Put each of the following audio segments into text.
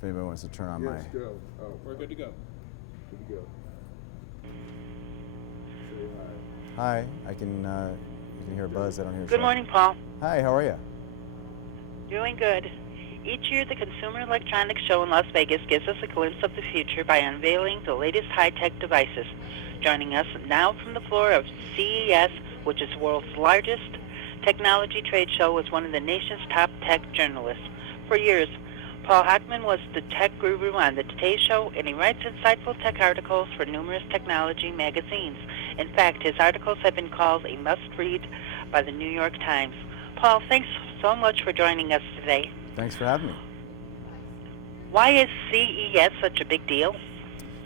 if anybody wants to turn on Yes, go. Oh, We're good to go. good to go. Say hi. Hi, you can hear a buzz. I don't hear a Good shout. morning, Paul. Hi, how are you? Doing good. Each year, the Consumer Electronics Show in Las Vegas gives us a glimpse of the future by unveiling the latest high-tech devices. Joining us now from the floor of CES, which is the world's largest technology trade show, is one of the nation's top tech journalists. For years, Paul Hochman was the tech guru on the Today Show, and he writes insightful tech articles for numerous technology magazines. In fact, his articles have been called a must-read by the New York Times. Paul, thanks so much for joining us today. Thanks for having me. Why is CES such a big deal?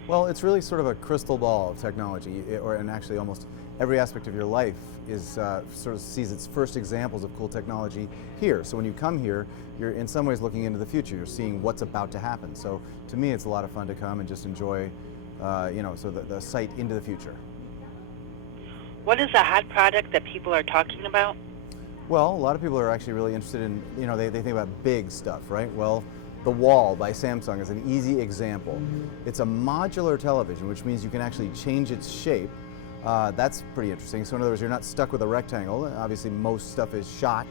Well, it's really sort of a crystal ball of technology, and actually almost every aspect of your life is sort of sees its first examples of cool technology here. So when you come here, you're in some ways looking into the future. You're seeing what's about to happen. So to me, it's a lot of fun to come and just enjoy, the sight into the future. What is a hot product that people are talking about? Well, a lot of people are actually really interested in, they think about big stuff, right? Well, the Wall by Samsung is an easy example. It's a modular television, which means you can actually change its shape. That's pretty interesting. So in other words, you're not stuck with a rectangle. Obviously, most stuff is shot,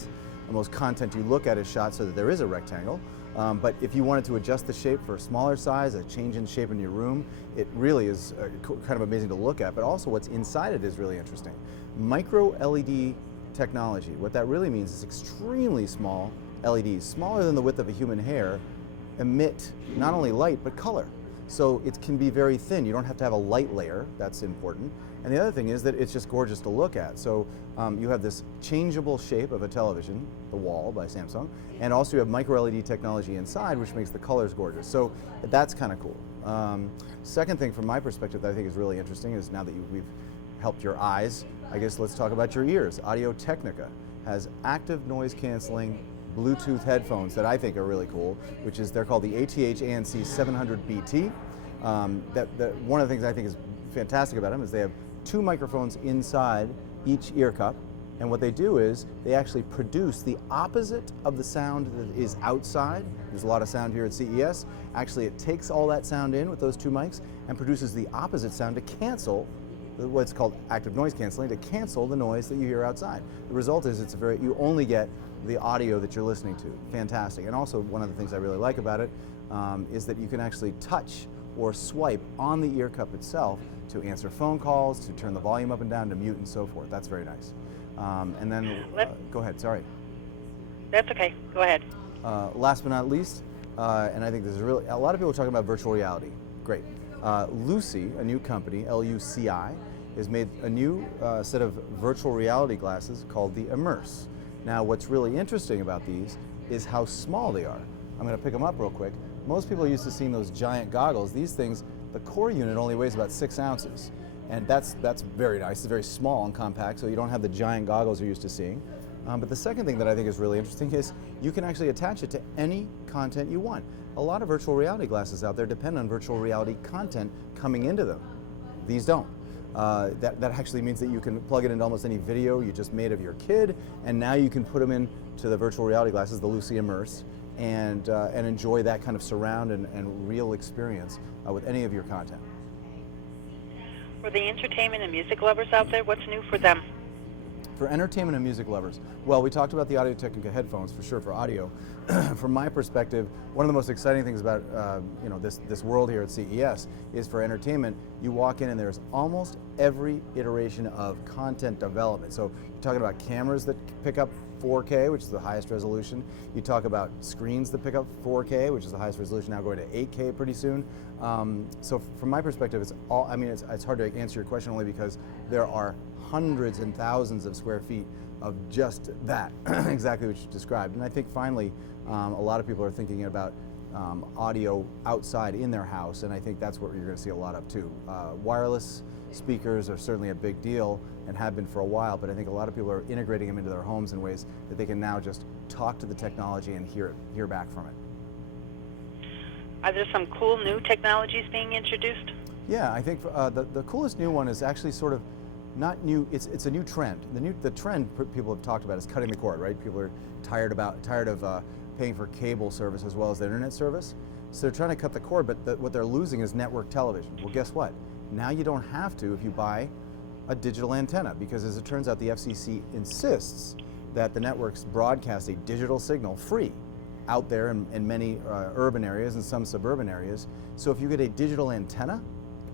and most content you look at is shot so that there is a rectangle. But if you wanted to adjust the shape for a smaller size, a change in shape in your room, it really is kind of amazing to look at, but also what's inside it is really interesting. Micro LED technology. What that really means is extremely small LEDs, smaller than the width of a human hair, emit not only light but color. So it can be very thin. You don't have to have a light layer. That's important. And the other thing is that it's just gorgeous to look at. So you have this changeable shape of a television, the Wall by Samsung, and also you have micro LED technology inside, which makes the colors gorgeous. So that's kind of cool. Second thing from my perspective that I think is really interesting is now that we've helped your eyes, I guess let's talk about your ears. Audio-Technica has active noise canceling Bluetooth headphones that I think are really cool, which is they're called the ATH-ANC 700BT. One of the things I think is fantastic about them is they have two microphones inside each ear cup, and what they do is they actually produce the opposite of the sound that is outside. There's a lot of sound here at CES. Actually, it takes all that sound in with those two mics and produces the opposite sound to cancel what's called active noise canceling, to cancel the noise that you hear outside. The result is you only get the audio that you're listening to. Fantastic. And also one of the things I really like about it is that you can actually touch or swipe on the ear cup itself to answer phone calls, to turn the volume up and down, to mute and so forth. That's very nice. And then, go ahead, sorry. That's okay, go ahead. Last but not least, and I think this is really, a lot of people are talking about virtual reality. Great. Luci, a new company, LUCI, has made a new set of virtual reality glasses called the Immerse. Now, what's really interesting about these is how small they are. I'm going to pick them up real quick. Most people are used to seeing those giant goggles. These things, the core unit only weighs about 6 ounces. And that's very nice. It's very small and compact, so you don't have the giant goggles you're used to seeing. But the second thing that I think is really interesting is you can actually attach it to any content you want. A lot of virtual reality glasses out there depend on virtual reality content coming into them. These don't. That actually means that you can plug it into almost any video you just made of your kid, and now you can put them into the virtual reality glasses, the Luci Immerse, and enjoy that kind of surround and real experience with any of your content. For the entertainment and music lovers out there, what's new for them? For entertainment and music lovers, well, we talked about the Audio-Technica headphones for sure for audio. From my perspective, one of the most exciting things about this world here at CES is for entertainment. You walk in and there's almost every iteration of content development. So you're talking about cameras that pick up 4K, which is the highest resolution. You talk about screens that pick up 4K, which is the highest resolution, now going to 8K pretty soon. So from my perspective, it's hard to answer your question only because there are hundreds and thousands of square feet of just that, exactly what you described. And I think finally, a lot of people are thinking about audio outside in their house, and I think that's what you're going to see a lot of too. Wireless speakers are certainly a big deal and have been for a while, but I think a lot of people are integrating them into their homes in ways that they can now just talk to the technology and hear back from it. Are there some cool new technologies being introduced? Yeah, I think the coolest new one is actually sort of not new. It's a new trend. The trend people have talked about is cutting the cord, right? People are tired of paying for cable service as well as the internet service. So they're trying to cut the cord, but what they're losing is network television. Well, guess what? Now you don't have to if you buy a digital antenna, because as it turns out, the FCC insists that the networks broadcast a digital signal free out there in many urban areas and some suburban areas. So if you get a digital antenna,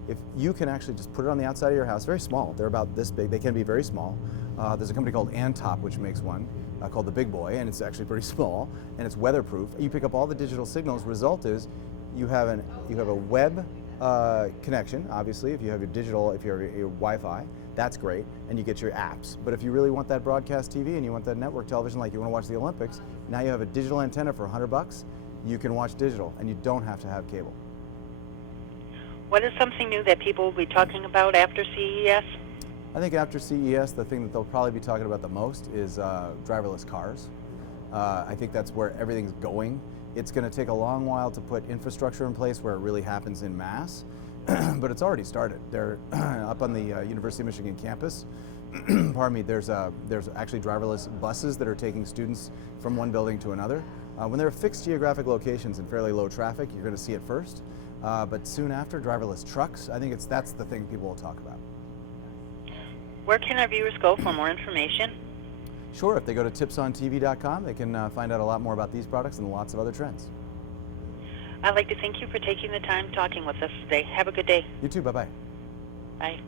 if you can actually just put it on the outside of your house, very small, they're about this big, they can be very small. There's a company called Antop which makes one called the Big Boy, and it's actually pretty small, and it's weatherproof. You pick up all the digital signals. Result is you have a web connection, obviously, if you have your digital, if you have your Wi-Fi, that's great, and you get your apps. But if you really want that broadcast TV and you want that network television like you want to watch the Olympics, now you have a digital antenna for $100. You can watch digital, and you don't have to have cable. What is something new that people will be talking about after CES? I think after CES, the thing that they'll probably be talking about the most is driverless cars. I think that's where everything's going. It's going to take a long while to put infrastructure in place where it really happens in mass, but it's already started. They're up on the University of Michigan campus. Pardon me. There's actually driverless buses that are taking students from one building to another. When there are fixed geographic locations in fairly low traffic, you're going to see it first. But soon after, driverless trucks. I think that's the thing people will talk about. Where can our viewers go for more information? Sure, if they go to tipsontv.com, they can find out a lot more about these products and lots of other trends. I'd like to thank you for taking the time talking with us today. Have a good day. You too, bye-bye. Bye.